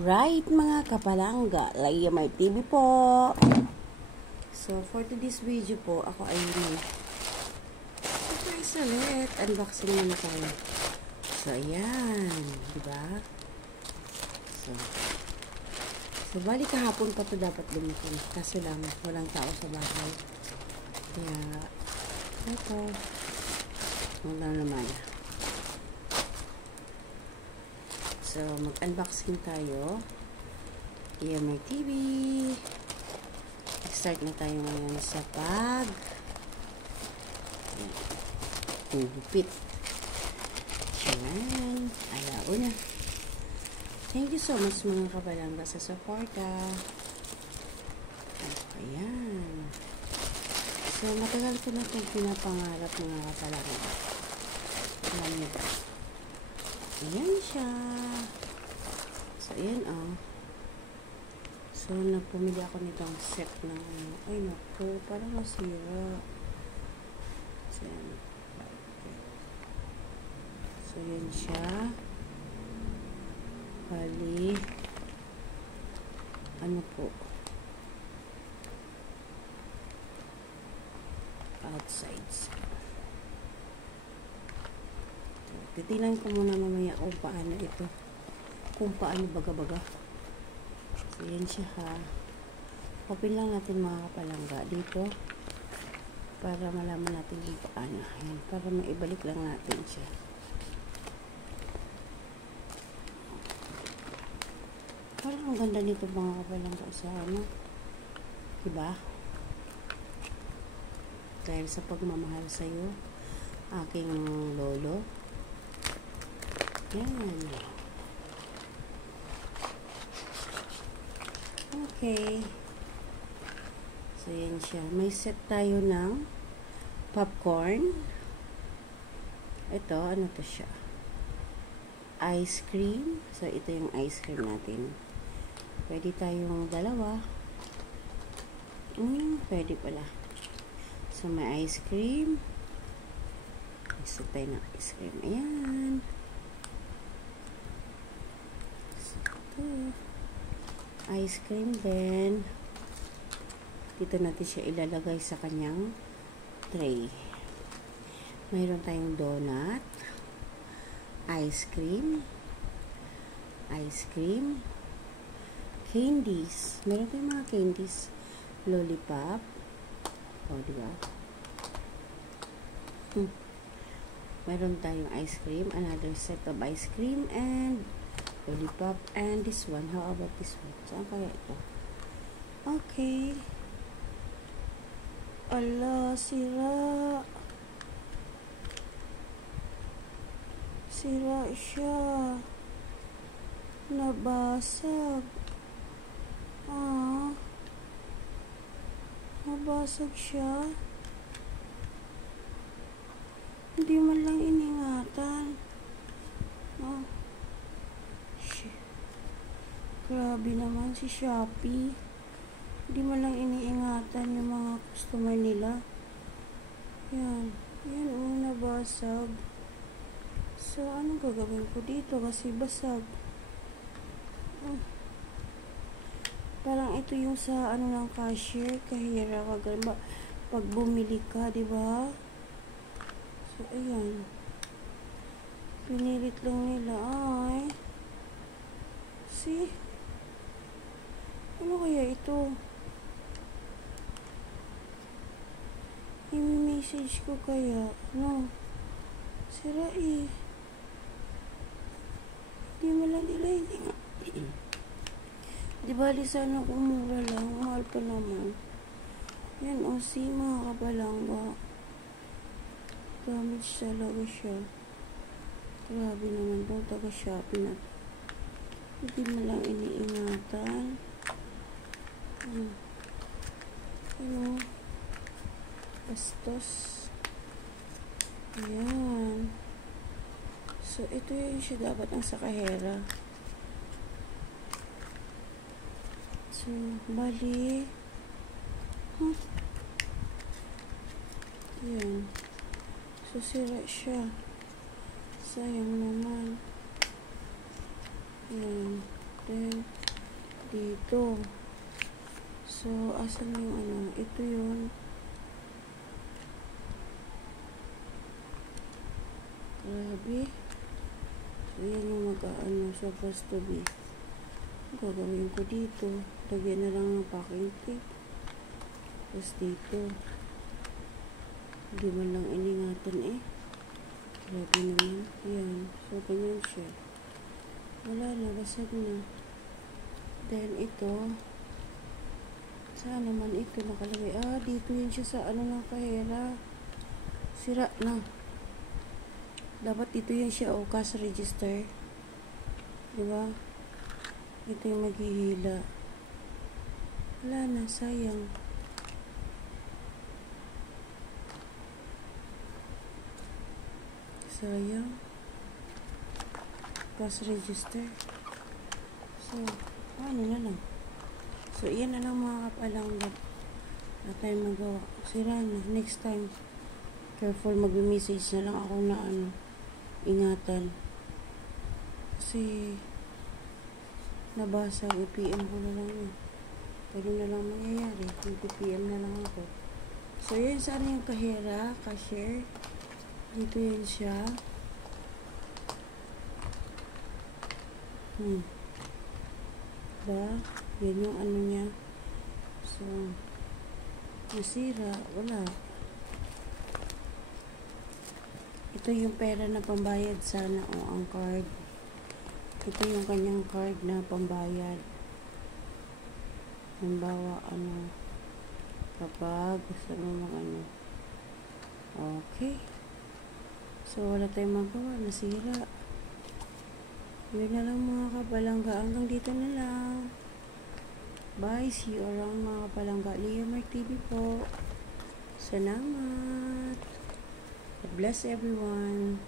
Alright mga kapalangga, Laia My TV po. So for today's video po, ako ay surprise ulit. Unboxing muna tayo. So ayan, diba? So bali kahapon pa to dapat dumating. Kaso lang, walang tao sa bahay. Kaya, ito. Wala naman. So, mag-unboxing tayo. Laia My TV. Start na tayo ngayon sa gupit. Ayan. Alao na. Thank you so much mga kapalangga sa suporta. Ayan. So, matagal ko na itong pinapangarap mga kapalangga. Ayan. Ayan siya. So, ayan So, napumili ako nitong set ng ay naku, parang masira. So, ayan. So, ayan siya. Bali, ano po? Outsides. Titingnan ko muna mamaya kung paano ito. Kung paano baga-baga. So, yan siya ha. Open lang natin mga kapalangga dito. Para malaman natin kung paano. Ayan, para maibalik lang natin siya. Parang ang ganda nito mga kapalangga sa ano. Diba? Dahil sa pagmamahal sa'yo, aking lolo. Yan. Okay. So, yan siya. May set tayo ng popcorn. Ito, ano to siya? Ice cream. So, ito yung ice cream natin. Pwede tayong dalawa. Pwede pala. So, may ice cream. Set tayo ng ice cream. Ayan. Ice cream din. Dito natin siya ilalagay sa kanyang tray. Mayroon tayong donut, ice cream, candies. Mayroon tayong mga candies, lollipop. Diba? Mayroon tayong ice cream, another set of ice cream, and lollipop, and this one. How about this one? Saan kaya ito? Okay. Ala, sira. Sira siya. Nabasag. Nabasag siya. Hindi man lang iningatan. Grabe naman si Shopee. Hindi man lang iniingatan yung mga customer nila. Yan. Yan nabasag. So, anong gagawin ko dito? Kasi basag. Parang ito yung sa ng cashier. Kahira ka. Pag bumili ka, diba? So, ayan. Pinilit lang nila. Ay. See? Ano kaya ito? I-message ko kaya. No. Sira eh. Di mo lang nila hindi nga. Di bali sana kung mura lang. Mahal pa naman. Yan si mga kapalangga. Damage talaga siya. Grabe naman daw. Taga Shopee na. Hindi mo lang iniingatan. Ano? Bastos. Ayan. So, ito yung siya dapat ang sa kahera. So, bali. Ayan. So, sira siya. Sayang naman. Ayan. Then, dito. So, asan yung ano? Ito yun. Grabe. So, yan yung mag-ano, supposed to be. Gagawin ko dito. Lagyan na lang ng packing tape. Tapos dito. Hindi man lang iningatan eh. Grabe naman. Yan. So, ganyan siya. Wala na. Basag na. Then, ito. Saan naman ito nakalagay? Ah, dito yun siya sa ano ng kahera. Sira na. Dapat dito yun siya o cash register. Diba? Ito yung maghihila. Wala na. Sayang. Sayang. Cash register. So, ano na lang. So, iyan na lang mga kapalangga. Na tayo magawa. Sira na. Next time, careful mag-message na lang ako na ano, ingatan. Kasi, nabasa, i-PM ko na lang yun. Pwede na lang mangyayari. I-PM na lang ako. So, yun saan yung kahera, cashier. Dito yun siya. Diba? Yan yung ano niya. So, nasira. Wala. Ito yung pera na pambayad sana o ang card. Ito yung kanyang card na pambayad. Halimbawa, ano, kapag gusto mo mag-ano. Okay. So, wala tayong magawa. Nasira. Yun na lang mga kapalangga. Hanggang dito na lang. Bye. See you around mga kapalangga. Leomar TV po. Salamat. God bless everyone.